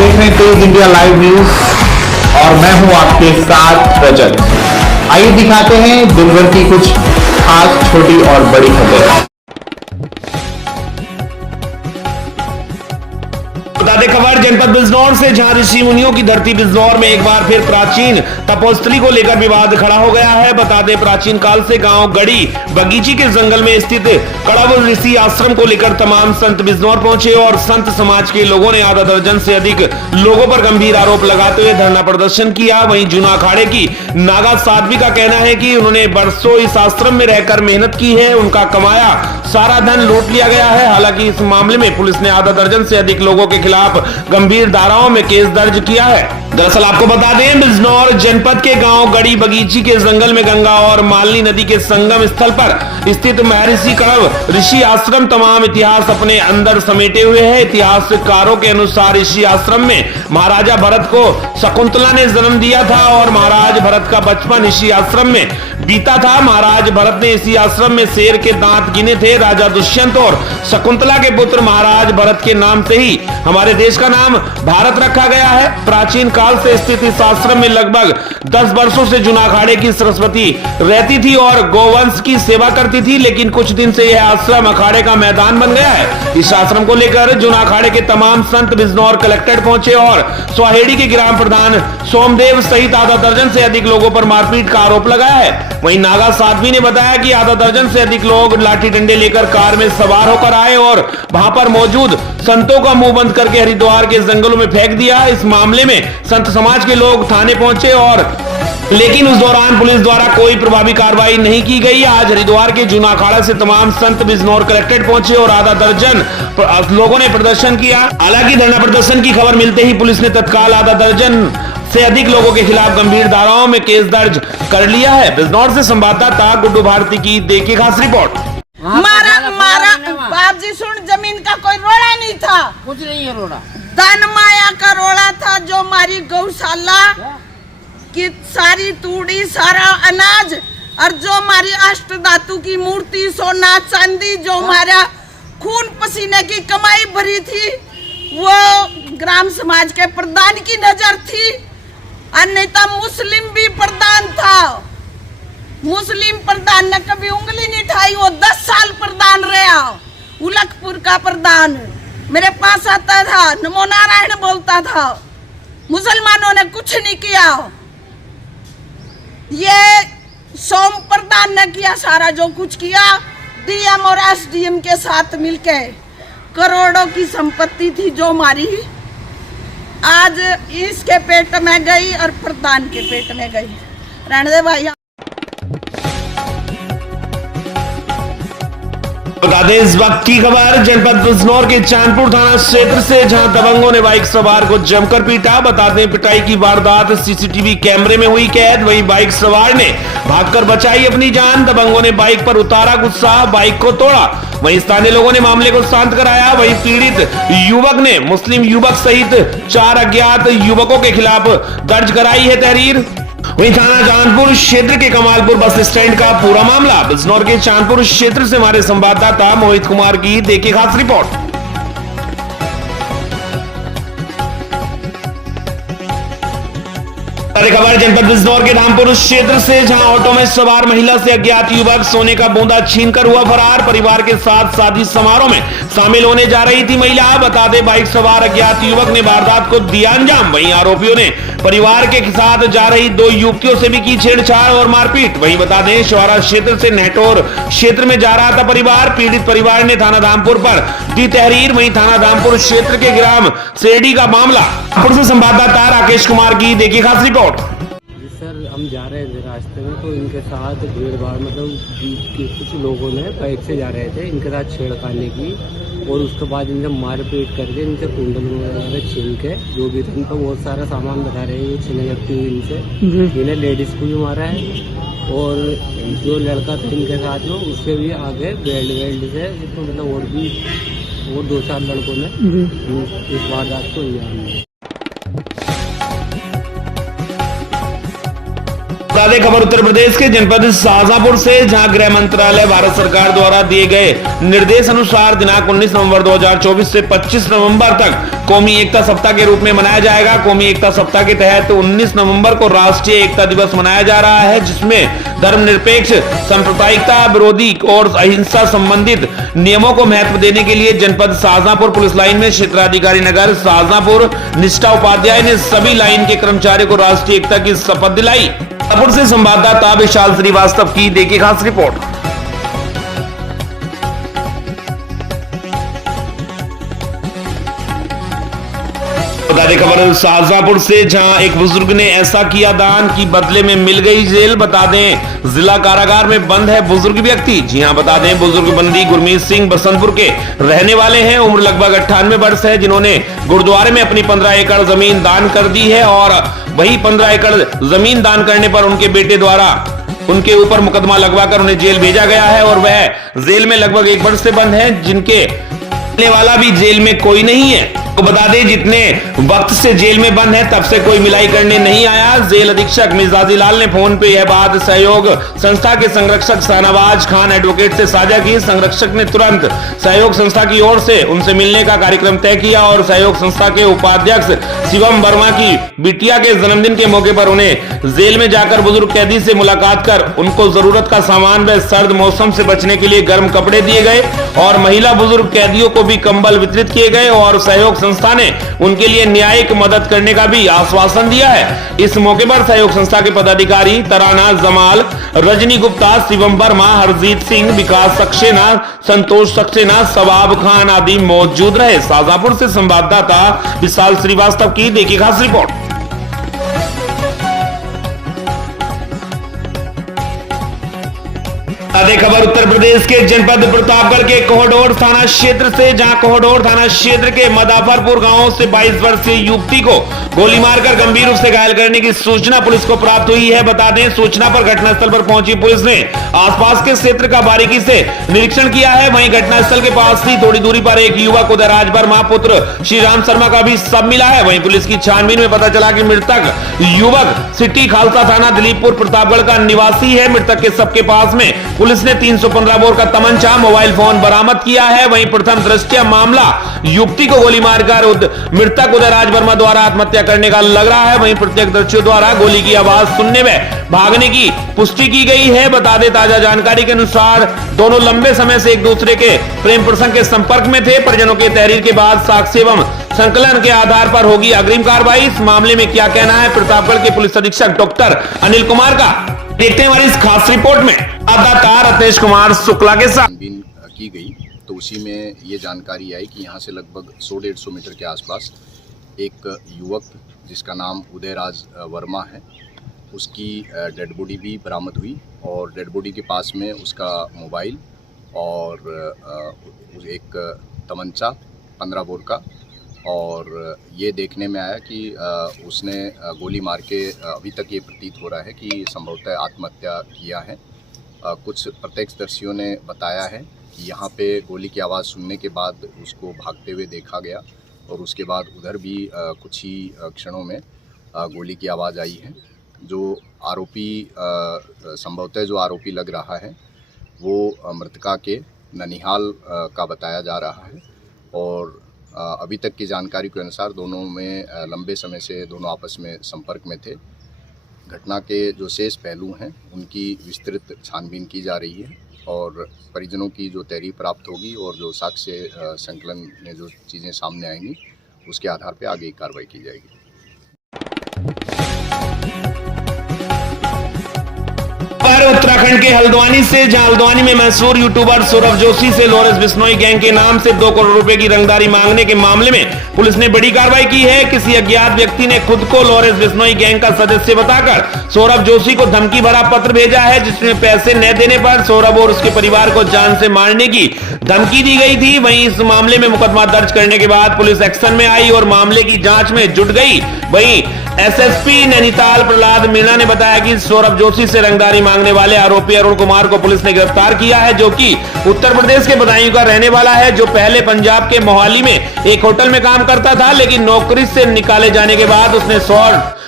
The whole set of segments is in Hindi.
देख रहे हैं तेज इंडिया लाइव न्यूज और मैं हूं आपके साथ रजत। आइए दिखाते हैं दिन भर की कुछ खास छोटी और बड़ी खबरें। बता दें खबर जनपद बिजनौर से, जहां ऋषि मुनियों की धरती बिजनौर में एक बार फिर प्राचीन तपोस्थली को लेकर विवाद खड़ा हो गया है। बता दें प्राचीन काल से गांव गड़ी बगीची के जंगल में स्थित कड़व ऋषि आश्रम को लेकर तमाम संत बिजनौर पहुंचे और संत समाज के लोगों ने आधा दर्जन से अधिक लोगों पर गंभीर आरोप लगाते हुए धरना प्रदर्शन किया। वहीं जूना अखाड़े की नागा साध्वी का कहना है कि उन्होंने बरसों इस आश्रम में रहकर मेहनत की है, उनका कमाया सारा धन लूट लिया गया है। हालांकि इस मामले में पुलिस ने आधा दर्जन से अधिक लोगों के खिलाफ गंभीर धाराओं में केस दर्ज किया है। दरअसल आपको बता दें बिजनौर जनपद के गांव गड़ी बगीची के जंगल में गंगा और मालनी नदी के संगम स्थल पर स्थित महर्षि कड़व ऋषि आश्रम तमाम इतिहास अपने अंदर समेटे हुए है। इतिहासकारों के अनुसार ऋषि आश्रम में महाराजा भरत को शकुंतला ने जन्म दिया था और महाराज भरत का बचपन इसी आश्रम में बीता था। महाराज भरत ने इसी आश्रम में शेर के दांत गिने थे। राजा दुष्यंत और शकुंतला के पुत्र महाराज भरत के नाम से ही हमारे देश का नाम भारत रखा गया है। प्राचीन काल से स्थित इस आश्रम में लगभग 10 वर्षों से जूना अखाड़े की सरस्वती रहती थी और गोवंश की सेवा करती थी, लेकिन कुछ दिन से यह आश्रम अखाड़े का मैदान बन गया है। इस आश्रम को लेकर जूना अखाड़े के तमाम संत बिजनौर कलेक्टेड पहुंचे और स्वाहेड़ी के ग्राम प्रधान सोमदेव सहित आधा दर्जन से अधिक लोगों पर मारपीट का आरोप लगाया है। वहीं नागा साध्वी ने बताया कि आधा दर्जन से अधिक लोग लाठी डंडे लेकर कार में सवार होकर आए और वहां पर मौजूद संतों का मुंह बंद करके हरिद्वार के जंगलों में फेंक दिया। इस मामले में संत समाज के लोग थाने पहुंचे और लेकिन उस दौरान पुलिस द्वारा कोई प्रभावी कार्रवाई नहीं की गई। आज हरिद्वार के जूना अखाड़ा से तमाम संत बिजनौर कलेक्टेड पहुंचे और आधा दर्जन लोगों ने प्रदर्शन किया। हालांकि धरना प्रदर्शन की खबर मिलते ही पुलिस ने तत्काल आधा दर्जन से अधिक लोगों के खिलाफ गंभीर धाराओं में केस दर्ज कर लिया है। बिजनौर से संवाददाता गुड्डू भारती की देखिए खास रिपोर्ट। मारा बाप जी सुन, जमीन का कोई रोड़ा नहीं था, कुछ नहीं है रोड़ा, धन माया का रोड़ा था। जो हमारी गौशाला की सारी तूड़ी, सारा अनाज और जो हमारी अष्ट धातु की मूर्ति, सोना चांदी, जो हमारा खून पसीने की कमाई भरी थी, वो ग्राम समाज के प्रधान की नजर थी। अन्यथा मुस्लिम भी प्रधान था, मुस्लिम प्रधान ने कभी उंगली नहीं उठाई। वो 10 साल प्रधान रहा, उलखपुर का प्रधान मेरे पास आता था, नमो नारायण बोलता था। मुसलमानों ने कुछ नहीं किया, ये सोम प्रधान ने किया सारा जो कुछ किया। डीएम और एसडीएम के साथ मिलके करोड़ों की संपत्ति थी जो हमारी आज इसके पेट में गई और प्रधान के पेट में गई। रहने दे भाई। बता दें इस वक्त की खबर जनपद बिजनौर के चांदपुर थाना क्षेत्र से, जहां दबंगों ने बाइक सवार को जमकर पीटा। बता दें पिटाई की वारदात सीसीटीवी कैमरे में हुई कैद। वहीं बाइक सवार ने भागकर बचाई अपनी जान। दबंगों ने बाइक पर उतारा गुस्सा, बाइक को तोड़ा। वहीं स्थानीय लोगों ने मामले को शांत कराया। वहीं पीड़ित युवक ने मुस्लिम युवक सहित 4 अज्ञात युवकों के खिलाफ दर्ज कराई है तहरीर। वहीं थाना चांदपुर क्षेत्र के कमालपुर बस स्टैंड का पूरा मामला। बिजनौर के चांदपुर क्षेत्र से हमारे संवाददाता मोहित कुमार की देखिए खास रिपोर्ट। खबर जनपद बिजनौर के धामपुर क्षेत्र से, जहां ऑटो में सवार महिला से अज्ञात युवक सोने का बूंदा छीनकर हुआ फरार। परिवार के साथ शादी समारोह में शामिल होने जा रही थी महिला। बता दें बाइक सवार अज्ञात युवक ने वारदात को दिया अंजाम। वहीं आरोपियों ने परिवार के साथ जा रही 2 युवतियों से भी की छेड़छाड़ और मारपीट। वहीं बता दें शौरा क्षेत्र से नेटोर क्षेत्र में जा रहा था परिवार। पीड़ित परिवार ने थाना धामपुर पर दी तहरीर। वहीं थाना धामपुर क्षेत्र के ग्राम सेडी का मामला। से संवाददाता राकेश कुमार की देखिए खास रिपोर्ट। सर हम जा रहे थे रास्ते में, तो इनके साथ भीड़ भाड़ मतलब कुछ लोगों ने बाइक से जा रहे थे, इनके साथ छेड़खानी की और उसके बाद इनसे मारपीट करके इनसे कुंडल वगैरह छीन के जो भी था इनका बहुत सारा सामान बता रहे हैं छीने लगती हुई इनसे। इन्हें लेडीज को भी मारा है और जो लड़का था इनके साथ में उससे भी आगे बेल्ट से तो मतलब और 2-4 लड़कों ने इस वारदात को लिया। बता दें खबर उत्तर प्रदेश के जनपद शाहजहांपुर से, जहां गृह मंत्रालय भारत सरकार द्वारा दिए गए निर्देश अनुसार दिनांक 19 नवंबर 2024 से 25 नवंबर तक कौमी एकता सप्ताह के रूप में मनाया जाएगा। कौमी एकता सप्ताह के तहत 19 नवंबर को राष्ट्रीय एकता दिवस मनाया जा रहा है, जिसमें धर्मनिरपेक्ष, सांप्रदायिकता विरोधी और अहिंसा संबंधित नियमों को महत्व देने के लिए जनपद शाहजहांपुर पुलिस लाइन में क्षेत्राधिकारी नगर शाहजहांपुर निष्ठा उपाध्याय ने सभी लाइन के कर्मचारियों को राष्ट्रीय एकता की शपथ दिलाई। शाहजहांपुर से संवाददाता विशाल श्रीवास्तव की देखिए खास रिपोर्ट। बता दें खबर शाहजहांपुर से, जहां एक बुजुर्ग ने ऐसा किया दान कि बदले में मिल गई जेल। बता दें जिला कारागार में बंद है बुजुर्ग व्यक्ति। जी हां, बता दें बुजुर्ग बंदी गुरमीत सिंह बसंतपुर के रहने वाले हैं। उम्र लगभग 98 वर्ष है, जिन्होंने गुरुद्वारे में अपनी 15 एकड़ जमीन दान कर दी है और वही 15 एकड़ जमीन दान करने पर उनके बेटे द्वारा उनके ऊपर मुकदमा लगवाकर उन्हें जेल भेजा गया है और वह जेल में लगभग 1 वर्ष से बंद है, जिनके वाला भी जेल में कोई नहीं है। तो बता दें जितने वक्त से जेल में बंद है तब से कोई मिलाई करने नहीं आया। जेल अधीक्षक मिजाजी लाल ने फोन पे यह बात सहयोग संस्था के संरक्षक शाहनवाज खान एडवोकेट से साझा की। संरक्षक ने तुरंत सहयोग संस्था की ओर से उनसे मिलने का कार्यक्रम तय किया और सहयोग संस्था के उपाध्यक्ष शिवम वर्मा की बिटिया के जन्मदिन के मौके पर उन्हें जेल में जाकर बुजुर्ग कैदी से मुलाकात कर उनको जरूरत का सामान व सर्द मौसम से बचने के लिए गर्म कपड़े दिए गए और महिला बुजुर्ग कैदियों को भी कंबल वितरित किए गए और सहयोग संस्था ने उनके लिए न्यायिक मदद करने का भी आश्वासन दिया है। इस मौके पर सहयोग संस्था के पदाधिकारी तराना जमाल, रजनी गुप्ता, शिवम वर्मा, हरजीत सिंह, विकास सक्सेना, संतोष सक्सेना, सवाब खान आदि मौजूद रहे। शाहजहांपुर से संवाददाता विशाल श्रीवास्तव की देखिए खास रिपोर्ट। खबर उत्तर प्रदेश के जनपद प्रतापगढ़ के कोहडोर थाना क्षेत्र से, जहां कोहडोर थाना क्षेत्र के मदाफरपुर गांव से 22 वर्षीय युवती को गोली मारकर गंभीर रूप से घायल करने की सूचना पुलिस को प्राप्त हुई है। बता दें सूचना पर घटनास्थल पर पहुंची पुलिस ने आसपास के क्षेत्र का बारीकी से निरीक्षण किया है। वहीं घटनास्थल के पास ही थोड़ी दूरी पर एक युवक उदयराज वर्मा पुत्र श्री राम शर्मा का भी शव मिला है। वहीं पुलिस की छानबीन में पता चला कि मृतक युवक सिटी खालसा थाना दिलीपपुर प्रतापगढ़ का निवासी है। मृतक के शव के पास में पुलिस ने 315 बोर का तमंचा, मोबाइल फोन बरामद किया है। वहीं प्रथम दृष्टया मामला युवती को गोली मारकर मृतक उदयराज वर्मा द्वारा आत्महत्या करने का लग रहा है। वहीं प्रत्यक्षदर्शियों द्वारा गोली की आवाज सुनने में भागने की पुष्टि की गई है। बता दें ताजा जानकारी के अनुसार दोनों लंबे समय से एक दूसरे के प्रेम प्रसंग के संपर्क में थे। परिजनों के तहरीर के बाद साक्ष्य एवं संकलन के आधार पर होगी अग्रिम कार्रवाई। इस मामले में क्या कहना है प्रतापगढ़ के पुलिस अधीक्षक डॉक्टर अनिल कुमार का, देखते हैं हमारी इस खास रिपोर्ट में। संवाददाता रत्नेश कुमार शुक्ला के साथ की गई तो उसी में ये जानकारी आई कि यहाँ से लगभग 100-150 मीटर के आसपास एक युवक जिसका नाम उदयराज वर्मा है, उसकी डेड बॉडी भी बरामद हुई और डेड बॉडी के पास में उसका मोबाइल और एक तमंचा 15 बोर का, और ये देखने में आया कि उसने गोली मार के अभी तक ये प्रतीत हो रहा है कि संभवतः आत्महत्या किया है। कुछ प्रत्यक्षदर्शियों ने बताया है कि यहाँ पे गोली की आवाज़ सुनने के बाद उसको भागते हुए देखा गया और उसके बाद उधर भी कुछ ही क्षणों में गोली की आवाज़ आई है। जो आरोपी संभवतः जो आरोपी लग रहा है वो मृतका के ननिहाल का बताया जा रहा है और अभी तक की जानकारी के अनुसार दोनों में लंबे समय से दोनों आपस में संपर्क में थे। घटना के जो शेष पहलू हैं उनकी विस्तृत छानबीन की जा रही है और परिजनों की जो तहरीर प्राप्त होगी और जो साक्ष्य संकलन में जो चीज़ें सामने आएंगी उसके आधार पर आगे कार्रवाई की जाएगी। उत्तराखंड के हल्द्वानी से, जहां हल्द्वानी में मशहूर यूट्यूबर सौरभ जोशी से लॉरेंस बिश्नोई गैंग के नाम से 2 करोड़ रुपए की रंगदारी मांगने के मामले में पुलिस ने बड़ी कार्रवाई की है। किसी अज्ञात व्यक्ति ने खुद को लॉरेंस बिश्नोई गैंग का सदस्य बताकर सौरभ जोशी को धमकी भरा पत्र भेजा है, जिसमें पैसे न देने पर सौरभ और उसके परिवार को जान से मारने की धमकी दी गई थी। वहीं इस मामले में मुकदमा दर्ज करने के बाद पुलिस एक्शन में आई और मामले की जांच में जुट गई। वहीं एसएसपी नैनीताल प्रहलाद मीणा ने बताया कि सौरभ जोशी से रंगदारी मांगने वाले आरोपी अरुण कुमार को पुलिस ने गिरफ्तार किया है, जो कि उत्तर प्रदेश के बदायूं का रहने वाला है, जो पहले पंजाब के मोहाली में एक होटल में काम करता था, लेकिन नौकरी से निकाले जाने के बाद उसने शॉर्ट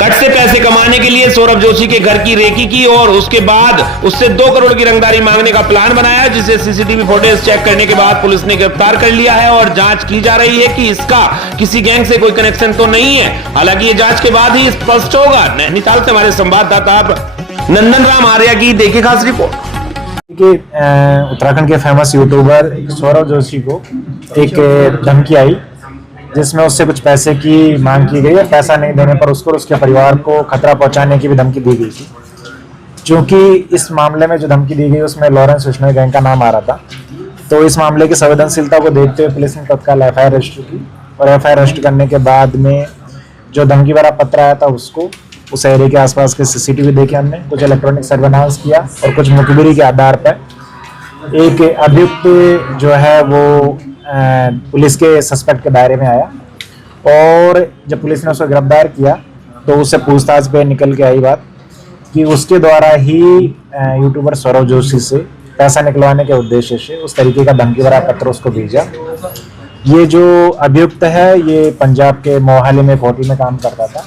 कट से पैसे कमाने के लिए सौरभ जोशी के घर की रेकी की और उसके बाद उससे 2 करोड़ की रंगदारी मांगने का प्लान बनाया, जिसे सीसीटीवी फुटेज चेक करने के बाद पुलिस ने गिरफ्तार कर लिया है और जांच की जा रही है कि इसका किसी गैंग से कोई कनेक्शन तो नहीं है। हालांकि ये जांच के बाद ही स्पष्ट होगा। नैनीताल से हमारे संवाददाता नंदन राम आर्या की देखिए खास रिपोर्ट। उत्तराखंड के फेमस यूट्यूबर सौरभ जोशी को एक धमकी आई जिसमें उससे कुछ पैसे की मांग की गई और पैसा नहीं देने पर उसको और उसके परिवार को खतरा पहुंचाने की भी धमकी दी गई थी। क्योंकि इस मामले में जो धमकी दी गई उसमें लॉरेंस विश्नोई गैंग का नाम आ रहा था, तो इस मामले की संवेदनशीलता को देखते हुए पुलिस ने तत्काल एफआईआर रजिस्टर की और एफआईआर रजिस्टर करने के बाद में जो धमकी भरा पत्र आया था उसको उस एरिया के आसपास के सीसीटीवी देखे हमने, कुछ इलेक्ट्रॉनिक सर्वेलांस किया और कुछ मुखबिरी के आधार पर एक अभियुक्त जो है वो पुलिस के सस्पेक्ट के दायरे में आया और जब पुलिस ने उसको गिरफ्तार किया तो उससे पूछताछ पे निकल के आई बात कि उसके द्वारा ही यूट्यूबर सौरभ जोशी से पैसा निकलवाने के उद्देश्य से उस तरीके का धमकी भरा पत्र उसको भेजा। ये जो अभियुक्त है ये पंजाब के मोहाली में एक होटल में काम करता था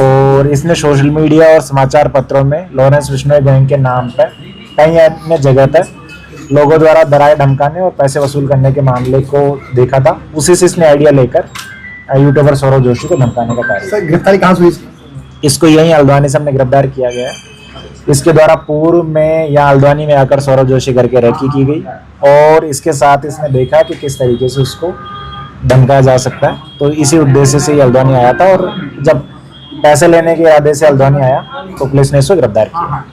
और इसने सोशल मीडिया और समाचार पत्रों में लॉरेंस विश्नोई गैंग के नाम पर कई अन्य जगह पर लोगों द्वारा डराए धमकाने और पैसे वसूल करने के मामले को देखा था। उसी से इसने आइडिया लेकर यूट्यूबर सौरभ जोशी को धमकाने का कार्य। गिरफ्तारी कहाँ से हुई? इसको यही हल्द्वानी से हमने गिरफ्तार किया गया है। इसके द्वारा पूर्व में या हल्द्वानी में आकर सौरभ जोशी करके रेकी की गई और इसके साथ इसने देखा कि किस तरीके से उसको धमकाया जा सकता है, तो इसी उद्देश्य से हल्द्वानी आया था और जब पैसे लेने के इरादे से हल्द्वानी आया तो पुलिस ने इसको गिरफ्तार किया।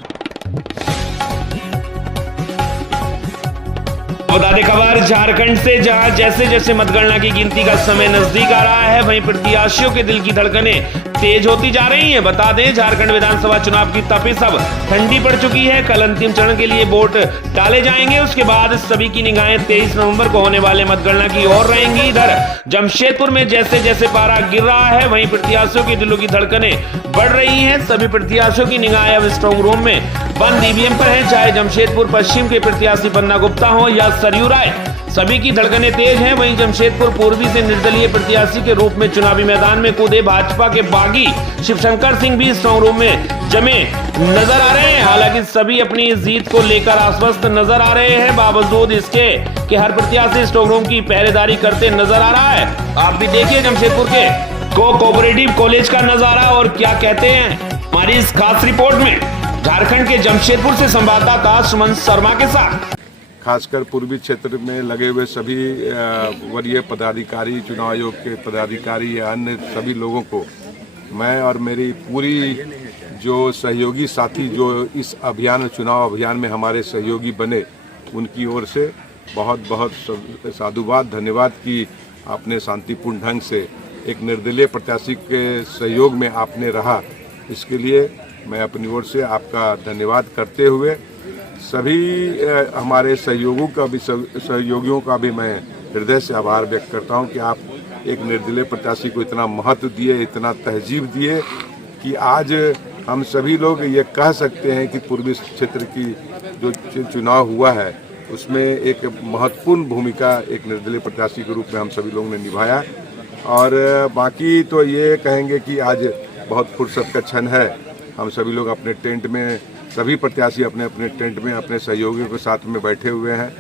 बता दें खबर झारखंड से, जहां जैसे जैसे मतगणना की गिनती का समय नजदीक आ रहा है वहीं प्रत्याशियों के दिल की धड़कनें तेज होती जा रही हैं। बता दें झारखंड विधानसभा चुनाव की तपिश अब ठंडी पड़ चुकी है। कल अंतिम चरण के लिए वोट डाले जाएंगे, उसके बाद सभी की निगाहें 23 नवंबर को होने वाले मतगणना की ओर रहेंगी। इधर जमशेदपुर में जैसे जैसे पारा गिर रहा है वहीं प्रत्याशियों के दिलों की धड़कनें बढ़ रही हैं। सभी प्रत्याशियों की निगाहें अब स्ट्रांग रूम में बंद ईवीएम पर है, चाहे जमशेदपुर पश्चिम के प्रत्याशी पन्ना गुप्ता हो या सरयू राय, सभी की धड़कनें तेज हैं। वहीं जमशेदपुर पूर्वी से निर्दलीय प्रत्याशी के रूप में चुनावी मैदान में कूदे भाजपा के बागी शिवशंकर सिंह भी स्ट्रांग रूम में जमे नजर आ रहे हैं। हालांकि सभी अपनी जीत को लेकर आश्वस्त नजर आ रहे हैं, बावजूद इसके कि हर प्रत्याशी स्ट्रांग रूम की पहरेदारी करते नजर आ रहा है। आप भी देखिए जमशेदपुर के कोऑपरेटिव कॉलेज का नजारा और क्या कहते हैं हमारी इस खास रिपोर्ट में। झारखंड के जमशेदपुर से संवाददाता सुमन शर्मा के साथ। खासकर पूर्वी क्षेत्र में लगे हुए सभी वरीय पदाधिकारी, चुनाव आयोग के पदाधिकारी या अन्य सभी लोगों को मैं और मेरी पूरी जो सहयोगी साथी जो इस अभियान चुनाव अभियान में हमारे सहयोगी बने उनकी ओर से बहुत बहुत साधुवाद धन्यवाद कि आपने शांतिपूर्ण ढंग से एक निर्दलीय प्रत्याशी के सहयोग में आपने रहा। इसके लिए मैं अपनी ओर से आपका धन्यवाद करते हुए सभी हमारे सहयोगियों का भी मैं हृदय से आभार व्यक्त करता हूं कि आप एक निर्दलीय प्रत्याशी को इतना महत्व दिए, इतना तहजीब दिए कि आज हम सभी लोग ये कह सकते हैं कि पूर्वी क्षेत्र की जो चुनाव हुआ है उसमें एक महत्वपूर्ण भूमिका एक निर्दलीय प्रत्याशी के रूप में हम सभी लोगों ने निभाया। और बाकी तो ये कहेंगे कि आज बहुत फुर्सत का क्षण है। हम सभी लोग अपने टेंट में, सभी प्रत्याशी अपने अपने टेंट में अपने सहयोगियों के साथ में बैठे हुए हैं।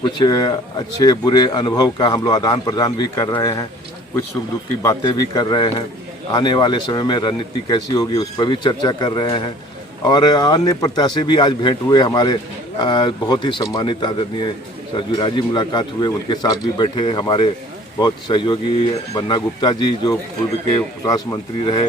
कुछ अच्छे बुरे अनुभव का हम लोग आदान प्रदान भी कर रहे हैं, कुछ सुख दुख की बातें भी कर रहे हैं। आने वाले समय में रणनीति कैसी होगी उस पर भी चर्चा कर रहे हैं। और अन्य प्रत्याशी भी आज भेंट हुए, हमारे बहुत ही सम्मानित आदरणीय सरयू राय जी मुलाकात हुए, उनके साथ भी बैठे। हमारे बहुत सहयोगी पन्ना गुप्ता जी जो पूर्व के स्वास्थ्य मंत्री रहे,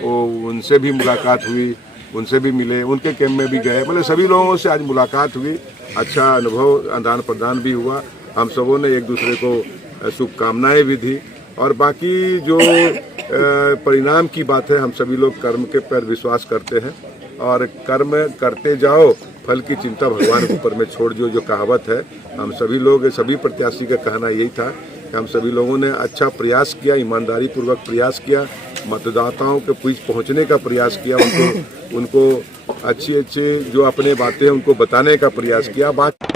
वो उनसे भी मुलाकात हुई, उनसे भी मिले, उनके कैंप में भी गए। मतलब सभी लोगों से आज मुलाकात हुई, अच्छा अनुभव आदान प्रदान भी हुआ। हम सबों ने एक दूसरे को शुभकामनाएं भी दी। और बाकी जो परिणाम की बात है, हम सभी लोग कर्म के पर विश्वास करते हैं और कर्म करते जाओ, फल की चिंता भगवान के ऊपर में छोड़ दो, जो कहावत है। हम सभी लोग, सभी प्रत्याशी का कहना यही था कि हम सभी लोगों ने अच्छा प्रयास किया, ईमानदारी पूर्वक प्रयास किया, मतदाताओं के बीच पहुंचने का प्रयास किया, उनको अच्छी जो अपने बातें हैं उनको बताने का प्रयास किया। बात